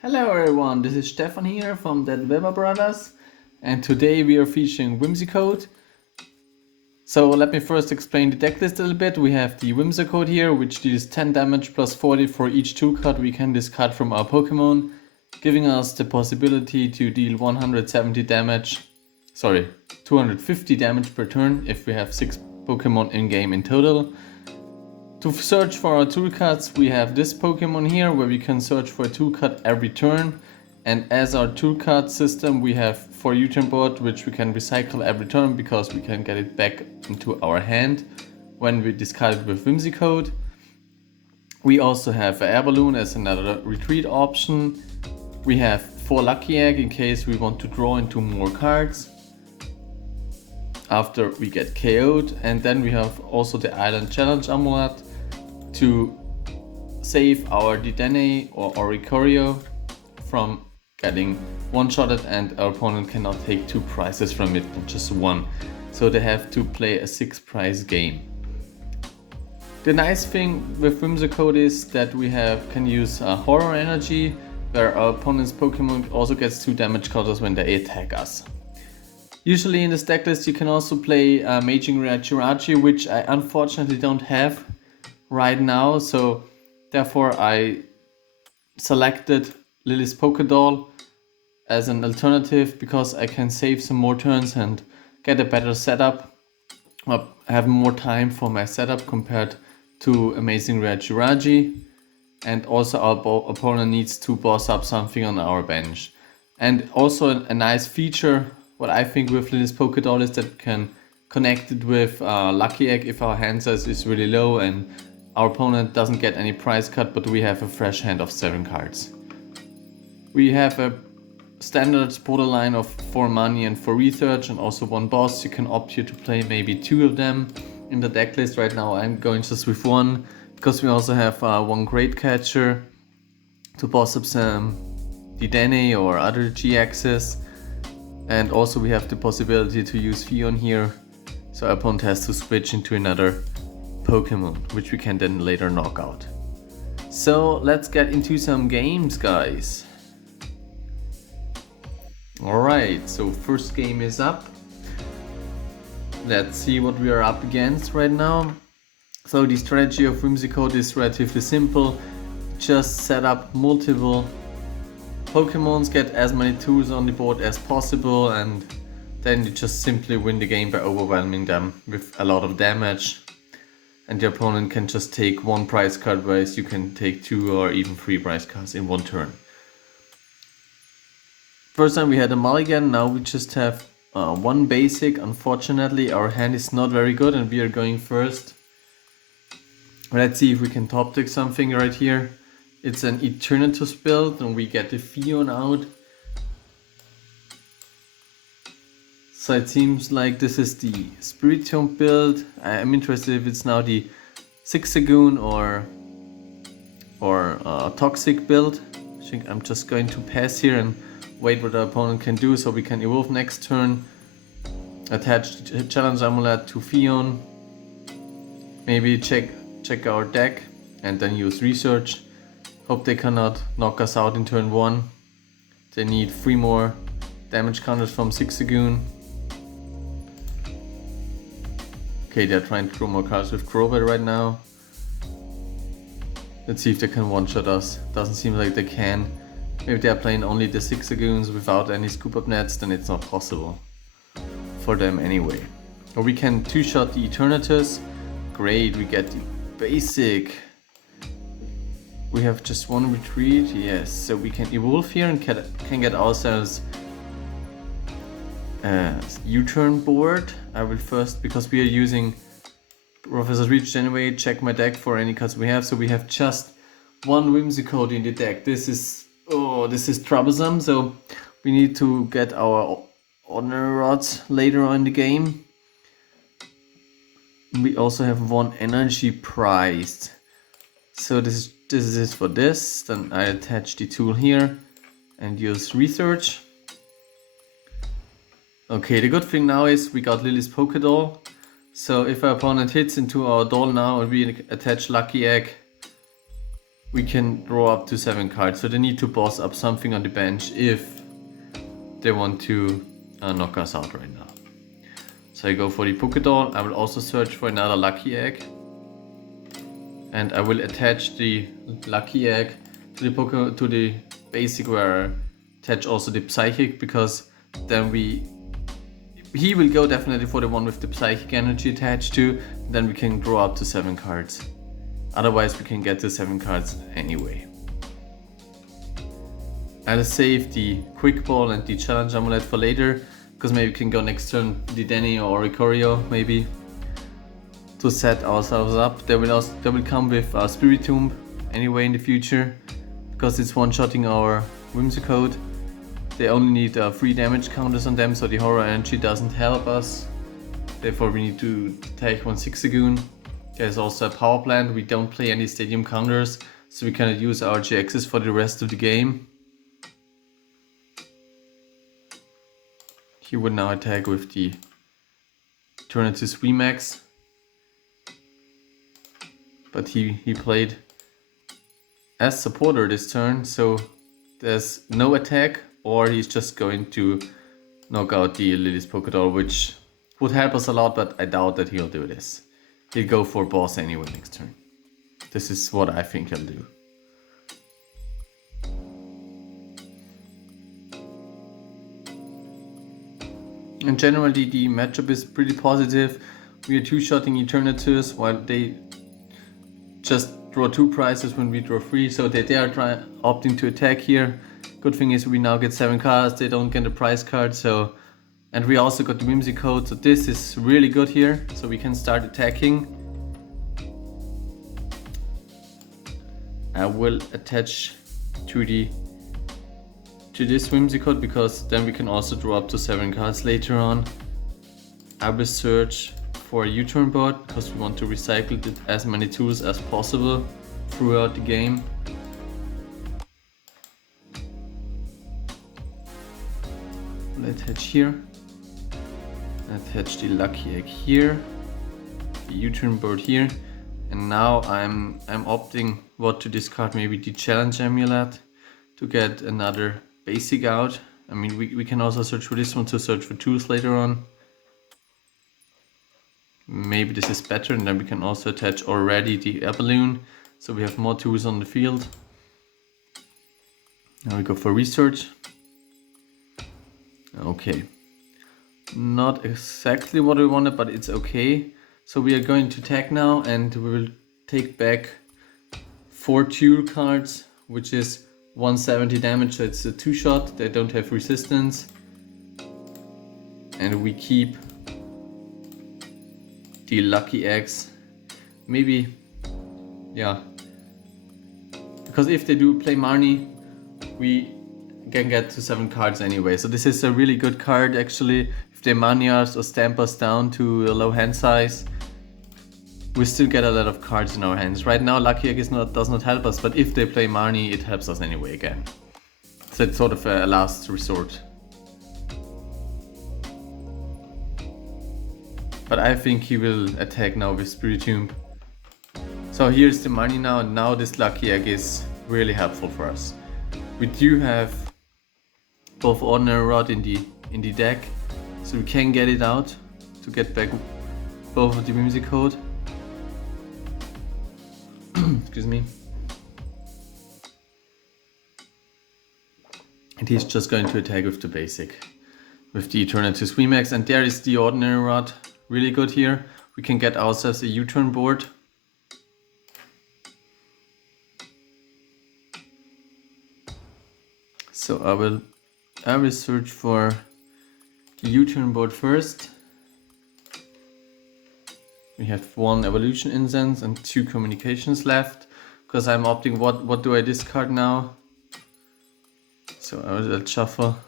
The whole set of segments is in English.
Hello everyone, this is Stefan here from Dead Weber Brothers, and today we are featuring Whimsicott. So let me first explain the deck list a little bit. We have the Whimsicott here, which deals 10 damage plus 40 for each 2 card we can discard from our Pokémon, giving us the possibility to deal 250 damage per turn if we have 6 Pokémon in game in total. To search for our tool cards, we have this Pokemon here where we can search for a tool card every turn, and as our tool card system we have 4 U-turn board which we can recycle every turn because we can get it back into our hand when we discard it with Whimsicott. We also have Air Balloon as another retreat option. We have 4 Lucky Egg in case we want to draw into more cards after we get KO'd, and then we have also the Island Challenge Amulet to save our Dedenne or Oricorio from getting one-shotted, and our opponent cannot take 2 prizes from it, but just 1. So they have to play a 6-prize game. The nice thing with Whimsicott is that we can use Horror Energy, where our opponent's Pokemon also gets 2 damage counters when they attack us. Usually in this deck list you can also play Maging Rare Jirachi, which I unfortunately don't have right now, so therefore I selected Lily's Pokédoll as an alternative because I can save some more turns and get a better setup, or have more time for my setup compared to Amazing Rare Jirachi, and also our opponent needs to boss up something on our bench. And also a nice feature, what I think with Lily's Pokédoll, is that we can connect it with Lucky Egg if our hand size is really low and our opponent doesn't get any prize cut, but we have a fresh hand of 7 cards. We have a standard borderline of 4 money and 4 research, and also 1 boss. You can opt here to play maybe 2 of them in the deck list. Right now I'm going just with 1, because we also have 1 Great Catcher to boss up some Dedenne or other GXs. And also we have the possibility to use Fion here, so our opponent has to switch into another Pokemon, which we can then later knock out. So let's get into some games, guys. Alright, so first game is up. Let's see what we are up against right now. So the strategy of Whimsicott is relatively simple. Just set up multiple Pokemons, get as many tools on the board as possible, and then you just simply win the game by overwhelming them with a lot of damage. And the opponent can just take 1 prize card, whereas you can take 2 or even 3 prize cards in 1 turn. First time we had a mulligan, now we just have 1 basic. Unfortunately our hand is not very good and we are going first. Let's see if we can top deck something right here. It's an Eternatus build and we get the Fion out. So it seems like this is the Spiritomb build. I'm interested if it's now the Zigzagoon or Toxic build. I think I'm just going to pass here and wait what the opponent can do, so we can evolve next turn, attach the Challenge Amulet to Fion, maybe check our deck and then use Research. Hope they cannot knock us out in turn 1. They need 3 more damage counters from Zigzagoon. Okay, they're trying to draw more cards with Crobat right now. Let's see if they can one-shot us. Doesn't seem like they can. If they're playing only the Zigzagoons without any scoop-up nets, then it's not possible for them anyway. Or we can 2-shot the Eternatus. Great, we get the basic. We have just 1 retreat, yes, so we can evolve here and can get ourselves a U-turn board. I will first, because we are using Professor's Reach anyway, check my deck for any cards we have. So we have just 1 Whimsicott in the deck. This is troublesome, so we need to get our Ordinary Rods later on in the game. We also have 1 energy prized. So this is for this. Then I attach the tool here and use Research. Okay, the good thing now is we got Lily's Pokédoll. So if our opponent hits into our doll now and we attach Lucky Egg, we can draw up to 7 cards. So they need to boss up something on the bench if they want to knock us out right now. So I go for the Pokédoll. I will also search for another Lucky Egg. And I will attach the Lucky Egg to the basic, where I attach also the Psychic, because then he will go definitely for the one with the Psychic energy attached to, then we can draw up to 7 cards. Otherwise we can get to 7 cards anyway. I'll save the Quick Ball and the Challenge Amulet for later, because maybe we can go next turn the Danny or Oricorio maybe, to set ourselves up. They will come with a Spiritomb anyway in the future, because it's one-shotting our Whimsicott. They only need 3 damage counters on them, so the Horror Energy doesn't help us. Therefore we need to take 1 Zigzagoon. There's also a Power Plant. We don't play any Stadium counters, so we cannot use our GXs for the rest of the game. He would now attack with the Eternatus VMAX. But he played as supporter this turn, so there's no attack, or he's just going to knock out the Lily's Pokédoll, which would help us a lot, but I doubt that he'll do this. He'll go for boss anyway next turn. This is what I think he'll do. And generally the matchup is pretty positive. We are 2-shotting Eternatus while they just draw 2 prizes when we draw 3, so they are opting to attack here. Good thing is we now get 7 cards, they don't get a prize card, so, and we also got the Whimsicott, so this is really good here, so we can start attacking. I will attach to this Whimsicott, because then we can also draw up to 7 cards later on. I will search for a U-turn board, because we want to recycle as many tools as possible throughout the game. I'll attach here, attach the Lucky Egg here, the U-turn board here, and now I'm opting what to discard, maybe the Challenge Amulet to get another basic out. I mean, we can also search for this one to search for tools later on. Maybe this is better, and then we can also attach already the air balloon, so we have more tools on the field. Now we go for research. Okay, not exactly what we wanted, but it's okay. So we are going to attack now, and we will take back 4 Duel cards, which is 170 damage, so it's a 2-shot, they don't have resistance. And we keep the Lucky Eggs. Maybe, yeah. Because if they do play Marnie, we can get to 7 cards anyway. So this is a really good card actually. If they Marnie us or stamp us down to a low hand size, we still get a lot of cards in our hands. Right now Lucky Egg does not help us, but if they play Marnie, it helps us anyway again. So it's sort of a last resort. But I think he will attack now with Spiritomb. So here's the Marnie now, and now this Lucky Egg is really helpful for us. We do have both Ordinary Rod in the deck, so we can get it out to get back both of the Whimsicott. Excuse me. And he's just going to attack with the basic, with the Eternatus VMAX, and there is the Ordinary Rod, really good here. We can get ourselves a U-turn board. So I will search for the U-turn board first. We have 1 Evolution Incense and 2 Communications left, because I'm opting what do I discard now. So I will shuffle.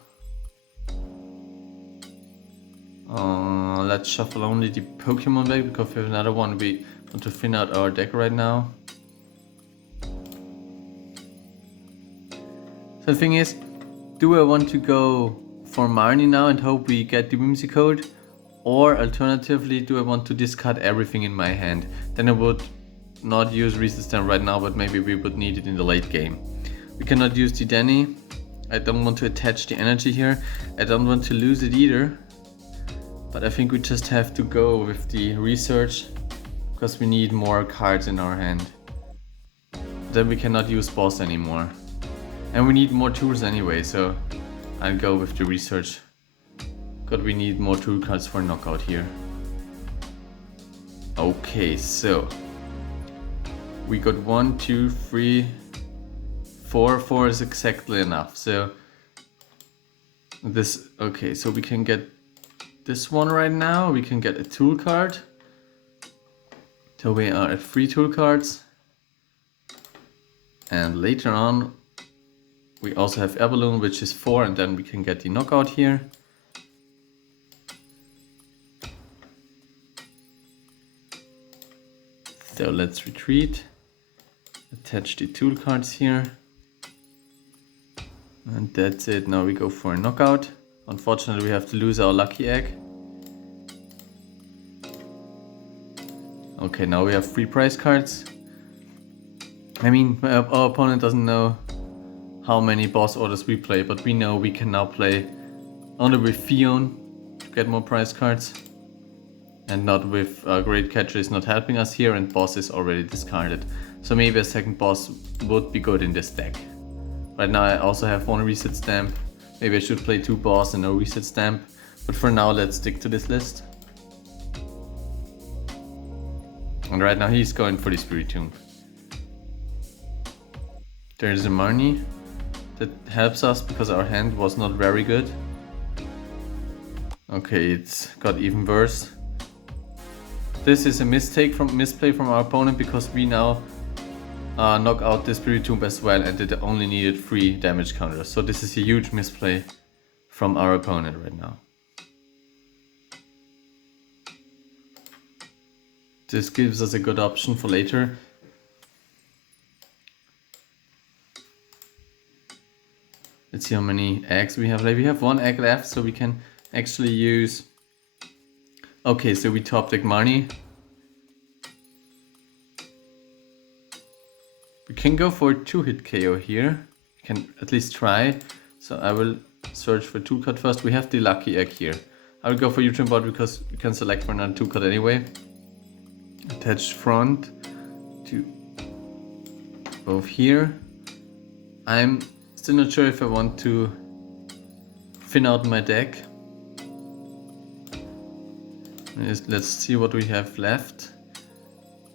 Let's shuffle only the Pokemon deck, because we have another one we want to thin out our deck right now. So the thing is, do I want to go for Marnie now and hope we get the Whimsicott? Or alternatively, do I want to discard everything in my hand? Then I would not use Reset Stamp right now, but maybe we would need it in the late game. We cannot use the Denny. I don't want to attach the energy here. I don't want to lose it either. But I think we just have to go with the research because we need more cards in our hand. Then we cannot use boss anymore. And we need more tools anyway, so I'll go with the research. Because we need more tool cards for knockout here. Okay, so we got 1, 2, 3, 4. 4 is exactly enough. So this, okay, so we can get this one right now. We can get a tool card. So we are at 3 tool cards. And later on, we also have Air Balloon, which is 4, and then we can get the knockout here. So let's retreat, attach the tool cards here. And that's it, now we go for a knockout. Unfortunately, we have to lose our lucky egg. Okay, now we have 3 prize cards. I mean, our opponent doesn't know how many boss orders we play, but we know we can now play only with Fion to get more prize cards. And not with Great Catcher is not helping us here, and boss is already discarded. So maybe a second boss would be good in this deck. Right now I also have 1 reset stamp. Maybe I should play 2 boss and no reset stamp. But for now let's stick to this list. And right now he's going for the Spiritomb. There's a Marnie that helps us because our hand was not very good. Okay, it's got even worse. This is a misplay from our opponent because we now knock out the Spiritomb as well, and it only needed 3 damage counters. So this is a huge misplay from our opponent right now. This gives us a good option for later. Let's see how many eggs we have left. We have 1 egg left, so we can actually use... Okay, so we top deck Marnie. We can go for a 2-hit KO here. We can at least try. So I will search for 2 card first. We have the lucky egg here. I will go for U-turn bot because we can select for another 2 card anyway. Attach front to both here. I'm still not sure if I want to thin out my deck. Let's see what we have left.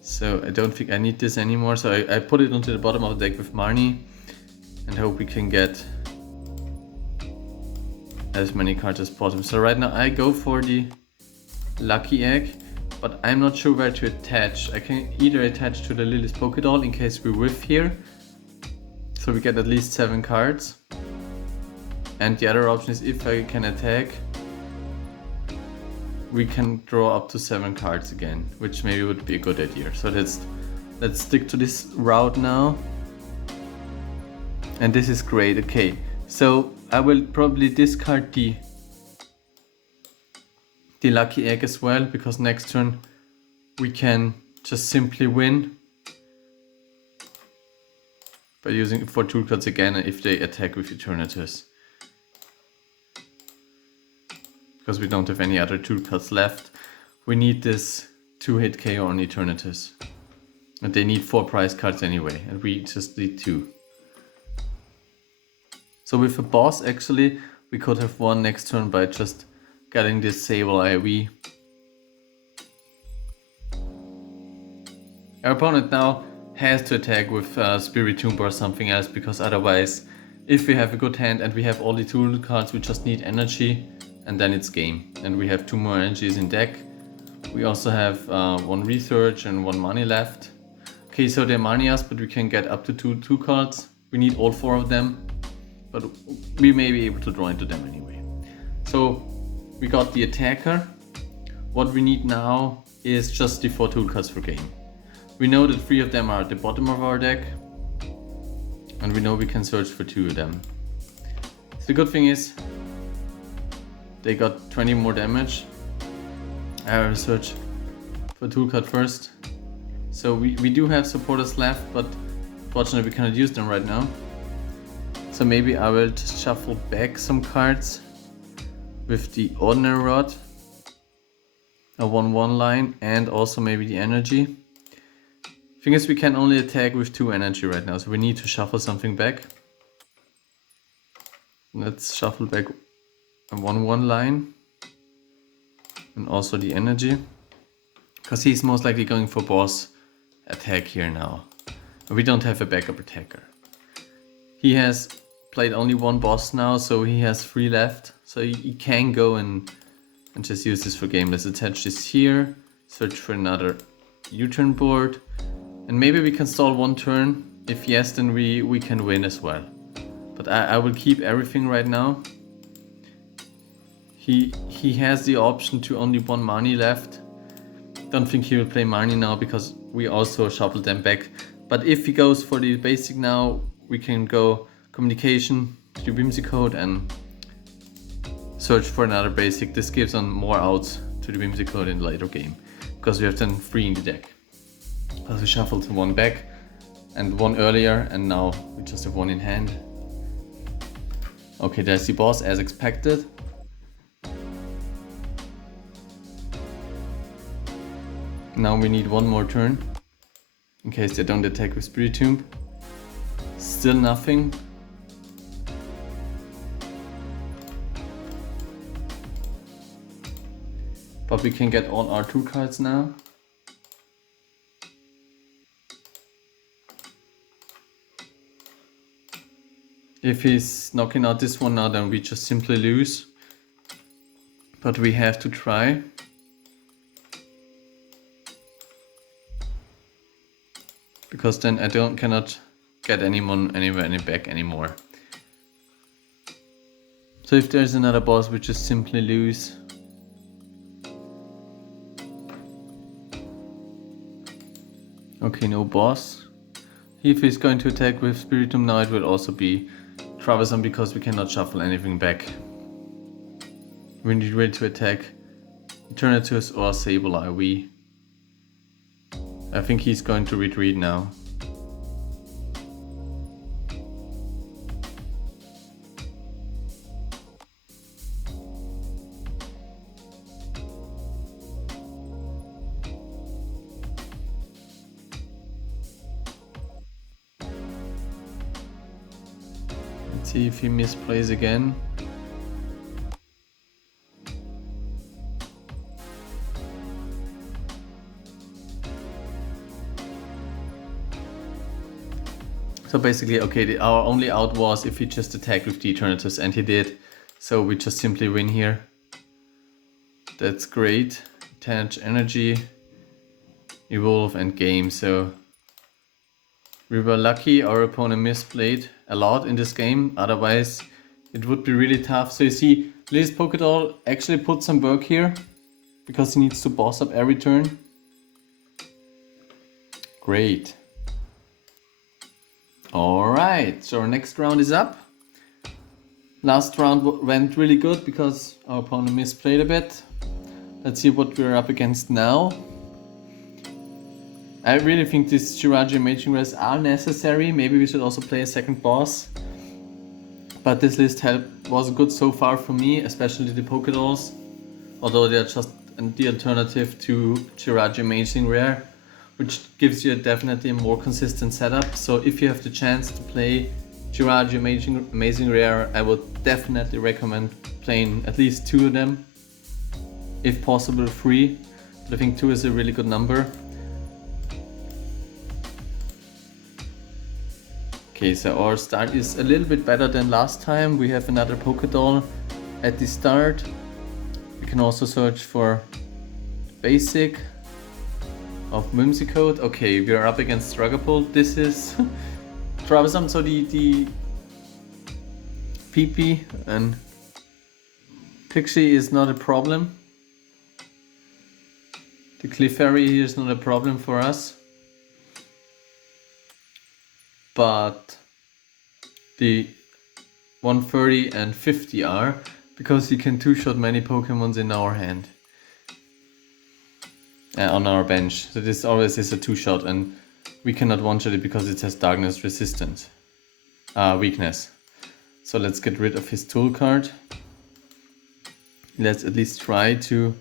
So I don't think I need this anymore. So I put it onto the bottom of the deck with Marnie and hope we can get as many cards as possible. So right now I go for the lucky egg, but I'm not sure where to attach. I can either attach to the Lily's Pokédoll in case we whiff here, so we get at least 7 cards. And the other option is if I can attack, we can draw up to 7 cards again, which maybe would be a good idea. So let's stick to this route now. And this is great. Okay, so I will probably discard the lucky egg as well, because next turn we can just simply win by using it for 2 cards again if they attack with Eternatus. Because we don't have any other 2 cards left. We need this 2-hit KO on Eternatus. And they need 4 prize cards anyway, and we just need 2. So with a boss actually, we could have won next turn by just getting this Sable AoE. Our opponent now has to attack with Spiritomb or something else, because otherwise, if we have a good hand and we have all the tool cards, we just need energy and then it's game. And we have 2 more energies in deck. We also have 1 research and 1 money left. Okay, so they're money us, but we can get up to 2 cards. We need all 4 of them, but we may be able to draw into them anyway. So we got the attacker. What we need now is just the 4 tool cards for game. We know that 3 of them are at the bottom of our deck, and we know we can search for 2 of them. So the good thing is they got 20 more damage. I will search for tool card first. So we do have supporters left, but fortunately we cannot use them right now. So maybe I will just shuffle back some cards with the Ordinary Rod, a 1/1 line, and also maybe the energy. Thing is, we can only attack with 2 energy right now, so we need to shuffle something back. Let's shuffle back a 1/1 line and also the energy, because he's most likely going for boss attack here now. We don't have a backup attacker. He has played only 1 boss now, so he has 3 left. So he can go and just use this for game. Let's attach this here, search for another U-turn board, and maybe we can stall 1 turn. If yes, then we can win as well. But I will keep everything right now. He has the option to only 1 money left. Don't think he will play money now because we also shuffle them back. But if he goes for the basic now, we can go communication to Whimsicott and search for another basic. This gives on more outs to the Whimsicott in the later game, because we have then 3 in the deck. Because we shuffled 1 back and 1 earlier, and now we just have 1 in hand. Okay, there's the boss as expected. Now we need 1 more turn in case they don't attack with Spiritomb. Still nothing. But we can get all our 2 cards now. If he's knocking out this one now, then we just simply lose. But we have to try. Because then I cannot get anyone anywhere in the back anymore. So if there's another boss, we just simply lose. Okay, no boss. If he's going to attack with Spiritomb now, it will also be troublesome because we cannot shuffle anything back. We need ready to attack Eternatus or Sableye. I think he's going to retreat now. Let's see if he misplays again. So basically, okay, our only out was if he just attacked with the Eternatus, and he did. So we just simply win here. That's great. Attach energy, evolve and game. So we were lucky, our opponent misplayed a lot in this game. Otherwise it would be really tough. So you see, Lily's Pokédoll actually put some work here because he needs to boss up every turn. Great. Alright, so our next round is up. Last round went really good because our opponent misplayed a bit. Let's see what we're up against now. I really think these Jirachi Amazing Rares are necessary. Maybe we should also play a second boss. But this list was good so far for me, especially the Pokédolls. Although they are just the alternative to Jirachi Amazing Rare, which gives you definitely a more consistent setup. So if you have the chance to play Jirachi Amazing Rare, I would definitely recommend playing at least 2 of them. If possible 3, but I think 2 is a really good number. Okay, so our start is a little bit better than last time. We have another Pokédoll at the start. We can also search for basic of Whimsicott. Okay, we are up against Dragapult. This is troublesome. So the PP and Pixie is not a problem. The Clefairy here is not a problem for us. But the 130 and 50 are, because he can 2-shot many Pokemons in our hand. on our bench. So this always is a 2-shot, and we cannot one-shot it because it has darkness resistance, weakness. So let's get rid of his tool card. Let's at least try to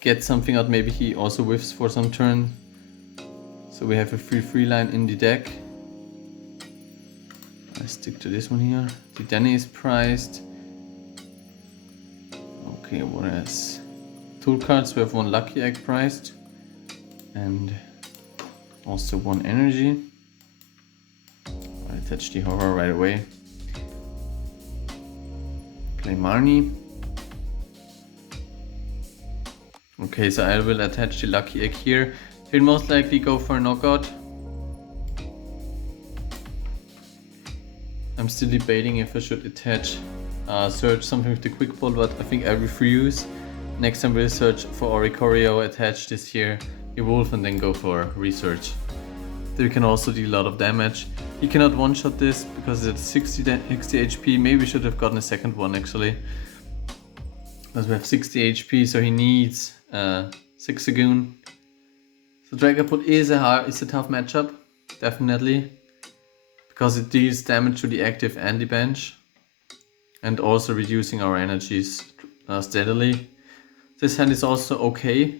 get something out. Maybe he also whiffs for some turn. So we have a free line in the deck. I stick to this one here. The Danny is priced. Okay, what else? Tool cards, we have 1 Lucky Egg priced. And also 1 energy. I attach the horror right away. Play Marnie. Okay, so I will attach the Lucky Egg here. He'll most likely go for a knockout. I'm still debating if I should attach search something with the quick ball, but I think I refuse. Next time we'll search for Oricorio, attach this here, evolve, and then go for research. They can also deal a lot of damage. He cannot one-shot this because it's 60 HP. Maybe we should have gotten a second one actually. Because we have 60 HP, so he needs 6 Sagoon. So Dragapult is a tough matchup, definitely. Because it deals damage to the active and the bench. And also reducing our energies steadily. This hand is also okay.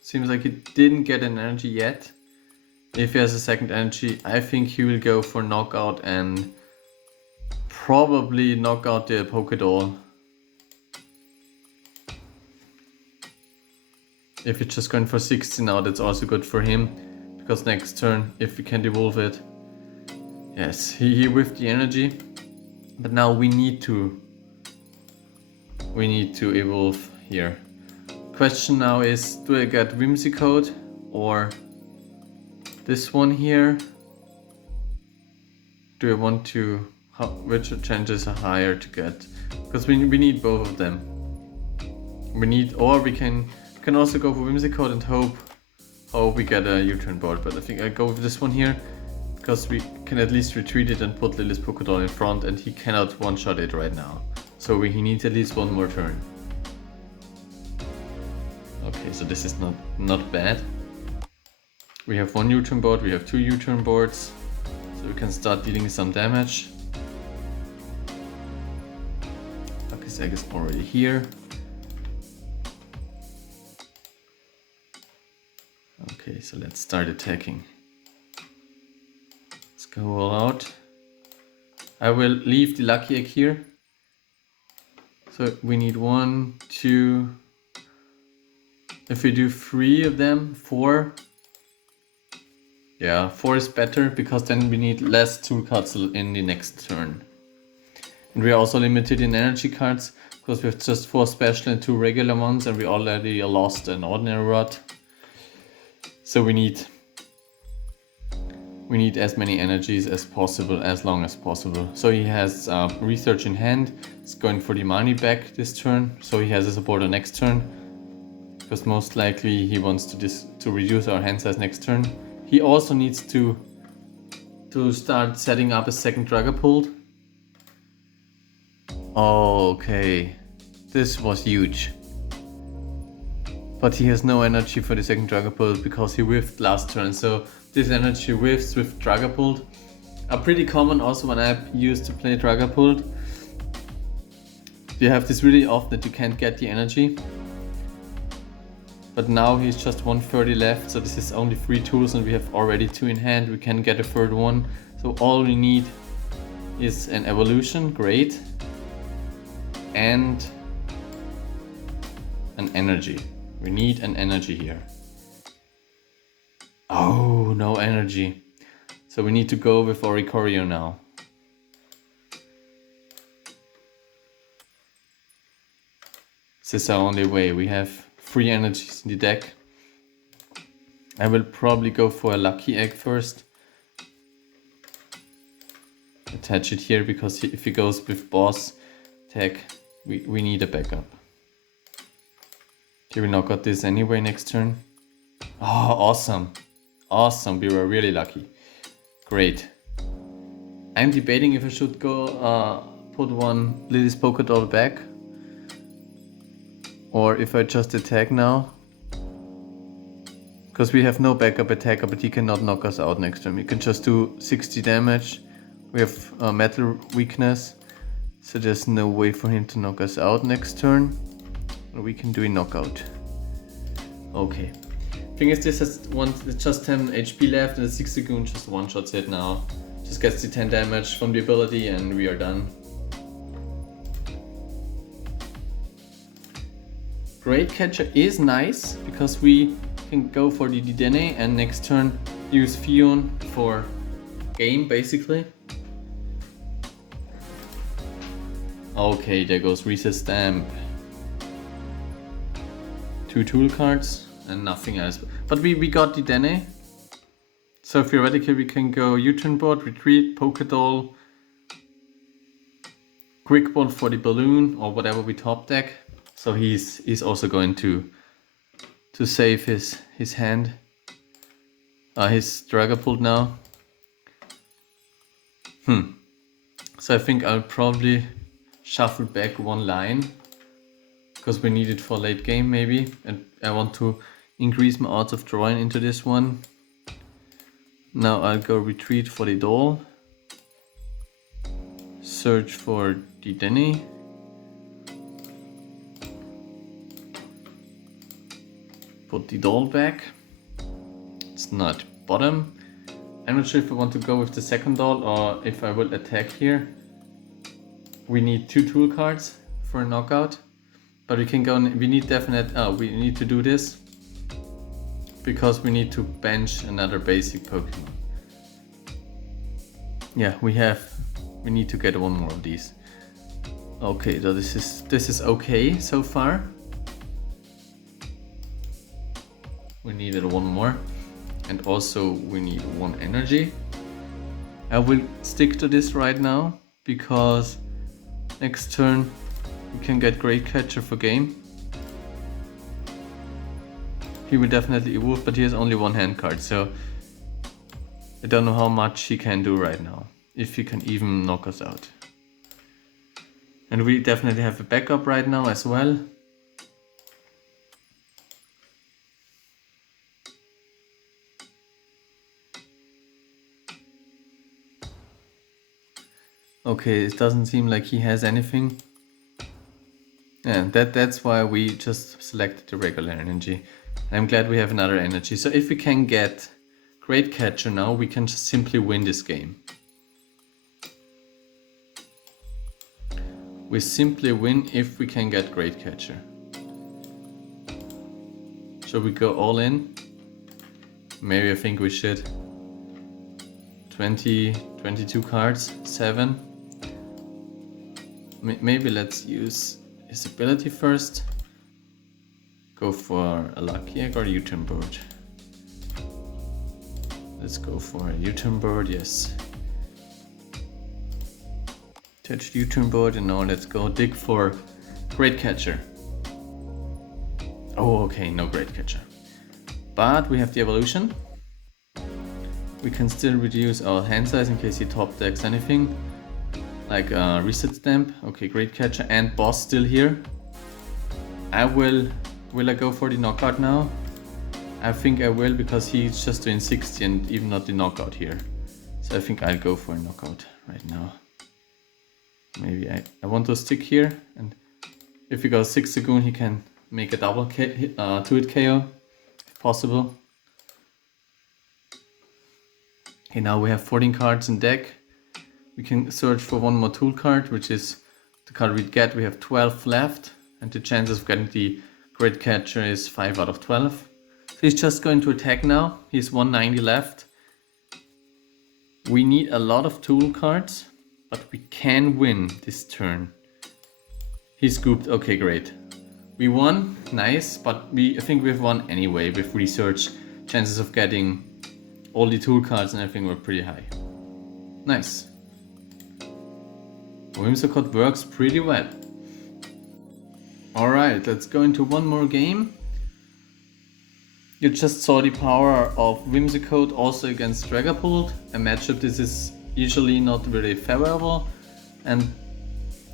Seems like he didn't get an energy yet. If he has a second energy, I think he will go for knockout and probably knock out the Pokédoll. If it's just going for 60 now, that's also good for him. Because next turn, if we can evolve it. Yes, he whiffed the energy. But now we need to evolve here. Question now is, do I get Whimsicott or this one here? Do I want to, which chances are higher to get? Because we need both of them. We need, or we can also go for Whimsicott and hope we get a U-turn board. But I think I go with this one here because we can at least retreat it and put Lily's Pokédoll in front, and he cannot one-shot it right now. So he needs at least 1 more turn. Okay, so this is not bad. We have 1 U-turn board, we have 2 U-turn boards, so we can start dealing some damage. Lucky's Egg is already here. Okay, so let's start attacking. Let's go all out. I will leave the Lucky Egg here. So we need 1, 2. If we do 3 of them, 4. Yeah, 4 is better because then we need less tool cards in the next turn. And we are also limited in energy cards because we have just 4 special and 2 regular ones, and we already lost an ordinary rod. So we need as many energies as possible, as long as possible. So he has research in hand. He's going for the money back this turn, so he has a supporter next turn. Because most likely he wants to reduce our hand size next turn. He also needs to start setting up a second Dragapult. Oh, okay, this was huge. But he has no energy for the second Dragapult because he whiffed last turn. So this energy whiffs with Dragapult are pretty common also when I used to play Dragapult. You have this really often that you can't get the energy. But now he's just 130 left, so this is only 3 tools and we have already 2 in hand. We can get a third one. So all we need is an evolution, great. And an energy. We need an energy here. Oh, no energy. So we need to go with Oricorio now. This is our only way. We have 3 energies in the deck. I will probably go for a Lucky Egg first. Attach it here because if he goes with boss tech, we need a backup. He will not got this anyway next turn. Oh, awesome. Awesome, we were really lucky. Great. I'm debating if I should go put one Lily's Pokédoll back. Or if I just attack now. Because we have no backup attacker, but he cannot knock us out next turn. We can just do 60 damage. We have metal weakness, so there's no way for him to knock us out next turn. We can do a knockout. Okay. Thing is, this has just 10 HP left, and the 6 Dragoon just one-shots it now. Just gets the 10 damage from the ability, and we are done. Great Catcher is nice, because we can go for the Dedenne and next turn use Fion for game, basically. Okay, there goes Reset Stamp. 2 tool cards and nothing else. But we got Dedenne. So theoretically we can go U-turn board, retreat, Pokédoll, Quick Ball for the balloon or whatever we top deck. So he's also going to save his hand, his Dragapult now. So I think I'll probably shuffle back one line because we need it for late game maybe, and I want to increase my odds of drawing into this one. Now I'll go retreat for the doll, search for the Denny. Put the doll back. It's not bottom. I'm not sure if I want to go with the second doll or if I will attack here. We need 2 tool cards for a knockout, but we can go. We need we need to do this because we need to bench another basic Pokemon. Yeah, we need to get one more of these. Okay, so this is okay so far. We needed one more, and also we need 1 energy. I will stick to this right now because next turn we can get Great Catcher for game. He will definitely evolve, but he has only 1 hand card, so I don't know how much he can do right now, if he can even knock us out. And we definitely have a backup right now as well. Okay, it doesn't seem like he has anything. Yeah, that's why we just selected the regular energy. I'm glad we have another energy. So if we can get Great Catcher now, we can just simply win this game. We simply win if we can get Great Catcher. Shall we go all in? Maybe I think we should. 22 cards, 7. Maybe let's use his ability first. Go for a Lucky Egg or a U-turn board. Let's go for a U-turn board, yes. Touch the U-turn board, and now let's go dig for Great Catcher. Oh, okay, no Great Catcher. But we have the evolution. We can still reduce our hand size in case he top decks anything. Like a Reset Stamp. Okay, Great Catcher and boss still here. Will I go for the knockout now? I think I will, because he's just doing 60 and even not the knockout here. So I think I'll go for a knockout right now. Maybe I want to stick here, and if he goes 6 Dragoon, he can make a double 2-hit KO if possible. Okay, now we have 14 cards in deck. We can search for 1 more tool card, which is the card we get. We have 12 left, and the chances of getting the Great Catcher is 5 out of 12. So he's just going to attack now. He's 190 left. We need a lot of tool cards, but we can win this turn. He scooped. Okay, great. We won. Nice, but I think we've won anyway with research. Chances of getting all the tool cards and everything were pretty high. Nice. Whimsicott works pretty well. Alright, let's go into one more game. You just saw the power of Whimsicott also against Dragapult, a matchup this is usually not very favorable, and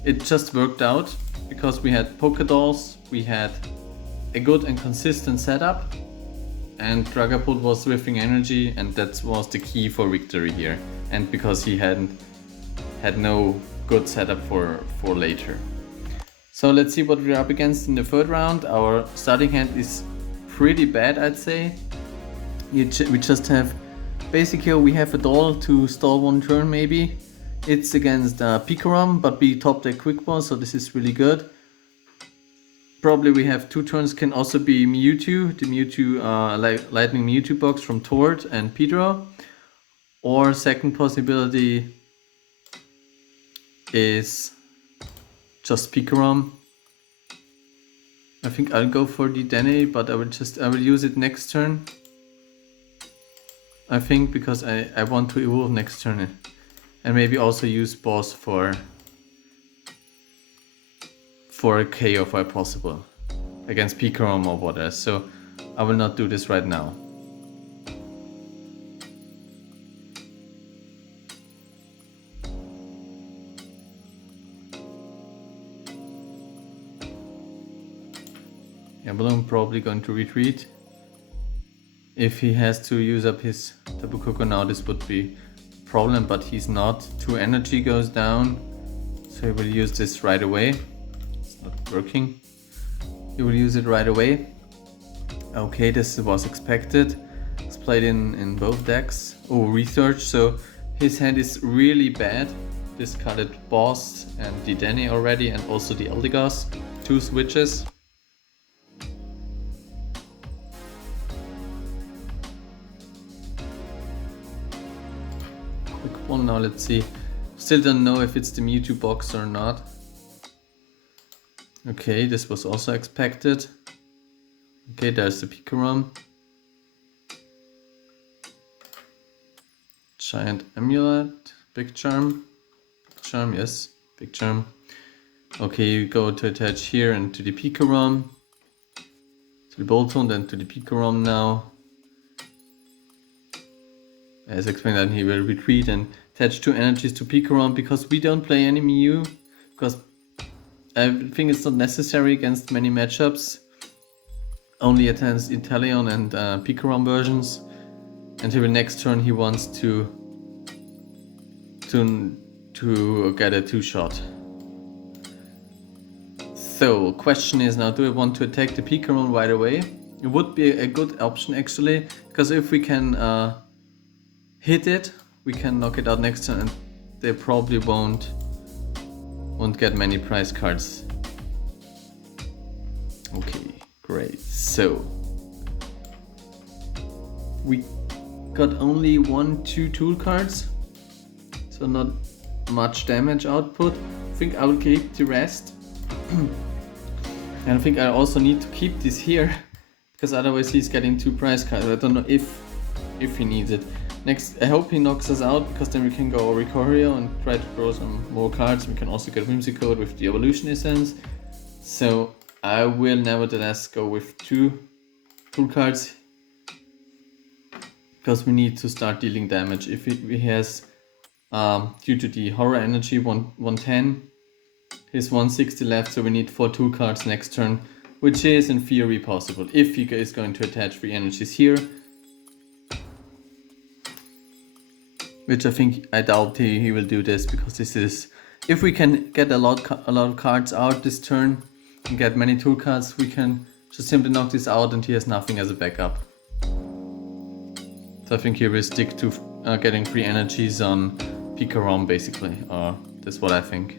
it just worked out because we had Pokédolls, we had a good and consistent setup, and Dragapult was whiffing energy, and that was the key for victory here. And because he had no good setup for later. So let's see what we're up against in the third round. Our starting hand is pretty bad, I'd say. We just have, basically we have a doll to stall one turn maybe. It's against Pikarom, but we top deck Quick Ball, so this is really good. Probably we have 2 turns, can also be Mewtwo, the Mewtwo Lightning Mewtwo box from Tord and Pedro. Or second possibility is just Pikarom. I think I'll go for the Dene, but I will use it next turn. I think because I want to evolve next turn. And maybe also use boss for a KO if possible. Against Pikarom or whatever. So I will not do this right now. Yeah, Balloon probably going to retreat. If he has to use up his Tapu Koko now, this would be a problem, but he's not. 2 energy goes down, so he will use this right away. It's not working. He will use it right away. Okay, this was expected. It's played in both decks. Oh, research, so his hand is really bad. Discarded Boss and the Dene already, and also the Eldegoss. 2 switches. Now let's see. Still don't know if it's the Mewtwo box or not. Okay, this was also expected. Okay, there's the Pikarom. Giant Amulet. Big Charm. Big Charm, yes. Big Charm. Okay, you go to attach here and to the Pikarom. To the Bolton, then to the Pikarom now. As explained, then he will retreat and attach 2 energies to Pikarom because we don't play any Mew. Because I think it's not necessary against many matchups. Only against Inteleon and Pikarom versions. Until the next turn he wants to get a 2-shot. So, question is now, do I want to attack the Pikarom right away? It would be a good option actually, because if we can hit it, we can knock it out next turn, and they probably won't get many prize cards. Okay, great. So we got only 1-2 tool cards, so not much damage output. I think I will keep the rest. And I think I also need to keep this here, because otherwise he's getting 2 prize cards. I don't know if he needs it. Next, I hope he knocks us out, because then we can go Oricorio and try to draw some more cards. We can also get Whimsicott with the Evolution Essence. So I will nevertheless go with 2 tool cards, because we need to start dealing damage. If he has, due to the Horror Energy, 110, he's 160 left, so we need 4 tool cards next turn, which is in theory possible. If he is going to attach 3 energies here, which I doubt he will do this, because this is, if we can get a lot of cards out this turn and get many tool cards, we can just simply knock this out and he has nothing as a backup. So I think he will stick to getting 3 energies on Pikarom basically, or that's what I think.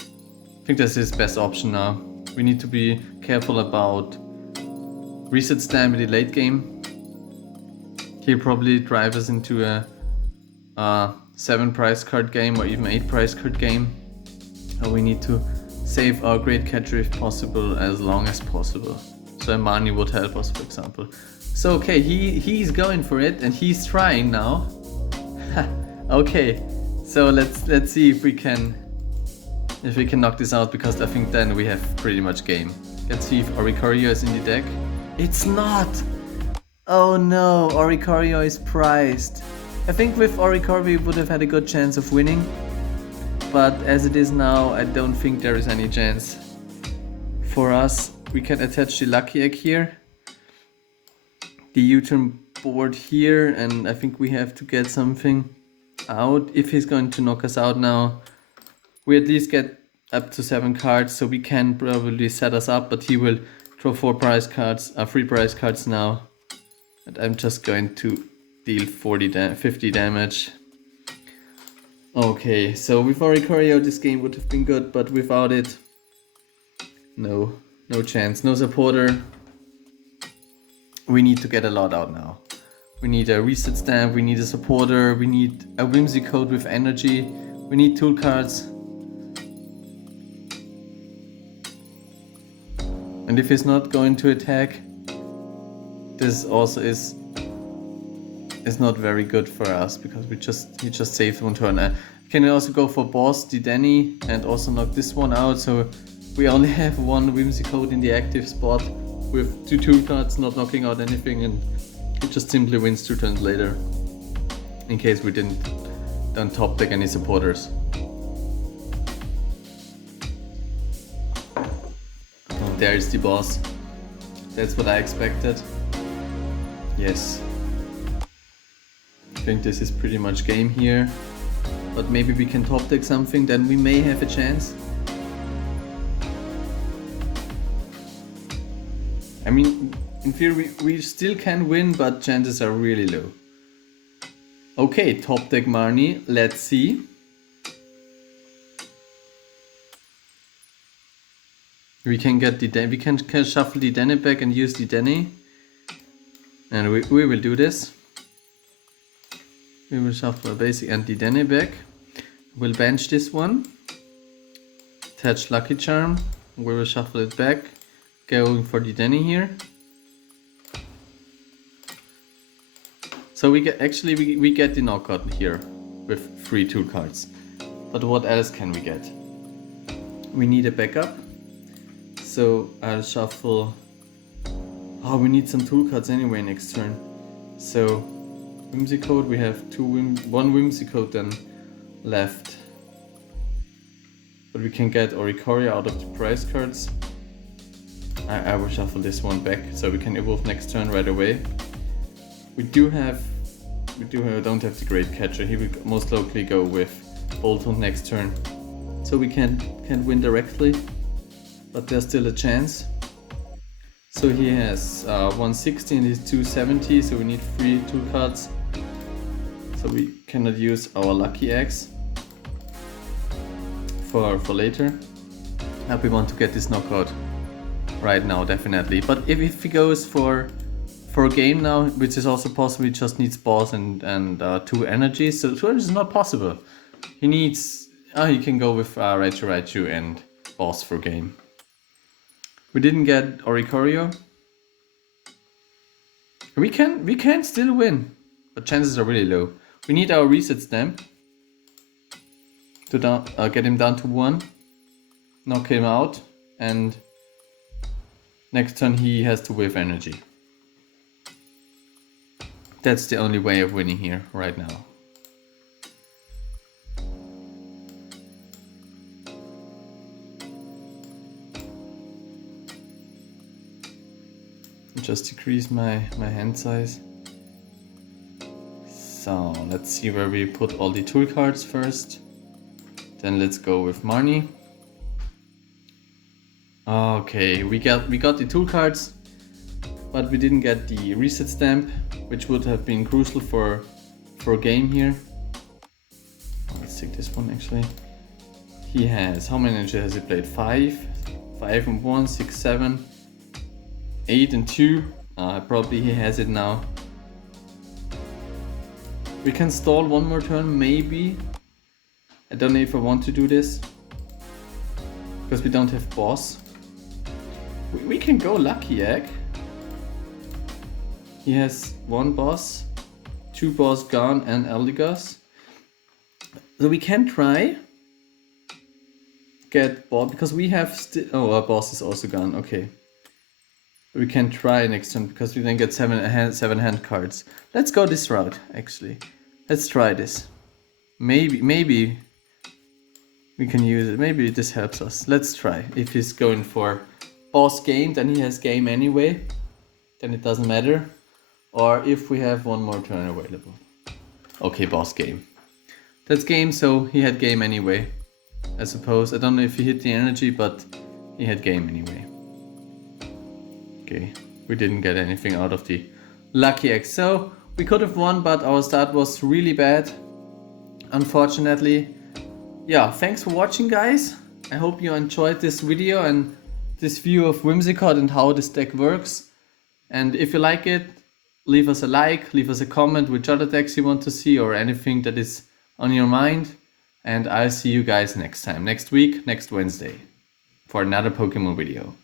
I think that's his best option now. We need to be careful about reset stamp in the late game. He'll probably drive us into a 7 prize card game or even 8 prize card game. We need to save our great catcher if possible as long as possible. So Imani would help us, for example. So okay, he's going for it and he's trying now. Okay, so let's see if we can knock this out, because I think then we have pretty much game. Let's see if Oricorio is in the deck. It's not! Oh no, Oricorio is prized. I think with Oricorio we would have had a good chance of winning, but as it is now, I don't think there is any chance for us. We can attach the Lucky Egg here. a U-turn board here, and I think we have to get something out. If he's going to knock us out now, we at least get up to 7 cards, so we can probably set us up, but he will draw 3 prize cards now. And I'm just going to deal 50 damage. Okay, so with Oricorio this game would have been good, but without it, no chance, no supporter. We need to get a lot out now. We need a reset stamp, we need a supporter, we need a Whimsicott with energy, we need tool cards. And if he's not going to attack, this also is not very good for us, because he just saved 1 turn. Can also go for boss Dedenne and also knock this one out, so we only have 1 Whimsicott in the active spot with 2 tool cards, not knocking out anything, and it just simply wins 2 turns later, in case we don't top deck any supporters. Oh, there is the boss. That's what I expected. Yes. I think this is pretty much game here, but maybe we can top deck something, then we may have a chance. I mean, in theory we still can win, but chances are really low. Okay, top deck Marnie, let's see. We can get we can shuffle Dedenne back and use Dedenne, and we will do this. We will shuffle a basic and Dedenne back. We'll bench this one. Attach Lucky Charm. We will shuffle it back. Going for Dedenne here. So we get we get the knockout here with 3 tool cards. But what else can we get? We need a backup. So I'll shuffle. Oh, we need some tool cards anyway next turn. So Whimsicott, we have 1 Whimsicott then left. But we can get Oricorio out of the prize cards. I will shuffle this one back so we can evolve next turn right away. We don't have the Great Catcher. He will most likely go with Bolton next turn. So we can't win directly, but there's still a chance. So he has 160 and he's 270, so we need 3 tool cards. So we cannot use our Lucky Eggs for later. But we want to get this knockout right now, definitely. But if he goes for a game now, which is also possible, he just needs boss and 2 energies. So 2 energies is not possible. He needs. He can go with Raichu and boss for game. We didn't get Oricorio. We can still win, but chances are really low. We need our reset stamp to get him down to 1, knock him out, and next turn he has to wave energy. That's the only way of winning here right now. Just decrease my hand size. So let's see where we put all the tool cards first. Then let's go with Marnie. Okay, we got the tool cards, but we didn't get the reset stamp, which would have been crucial for a game here. Let's take this one actually. He has, how many energy has he played? 5 and 1, 6, 7, 8 and 2. Probably he has it now. We can stall 1 more turn, maybe. I don't know if I want to do this, because we don't have boss. We can go Lucky Egg. He has 1 boss, 2 boss gone and Eldegoss. So we can try get boss, because we have still. Oh, our boss is also gone. Okay. We can try next turn because we then get 7 hand cards. Let's go this route actually. Let's try this. Maybe we can use it. Maybe this helps us. Let's try. If he's going for boss game, then he has game anyway. Then it doesn't matter. or if we have one more turn available. Okay, boss game. That's game, so he had game anyway. I suppose. I don't know if he hit the energy, but he had game anyway. Okay, we didn't get anything out of the Lucky X. So we could have won, but our start was really bad, unfortunately. Yeah, thanks for watching, guys. I hope you enjoyed this video and this view of Whimsicott and how this deck works. And if you like it, leave us a like, leave us a comment which other decks you want to see or anything that is on your mind. And I'll see you guys next time, next week, next Wednesday, for another Pokemon video.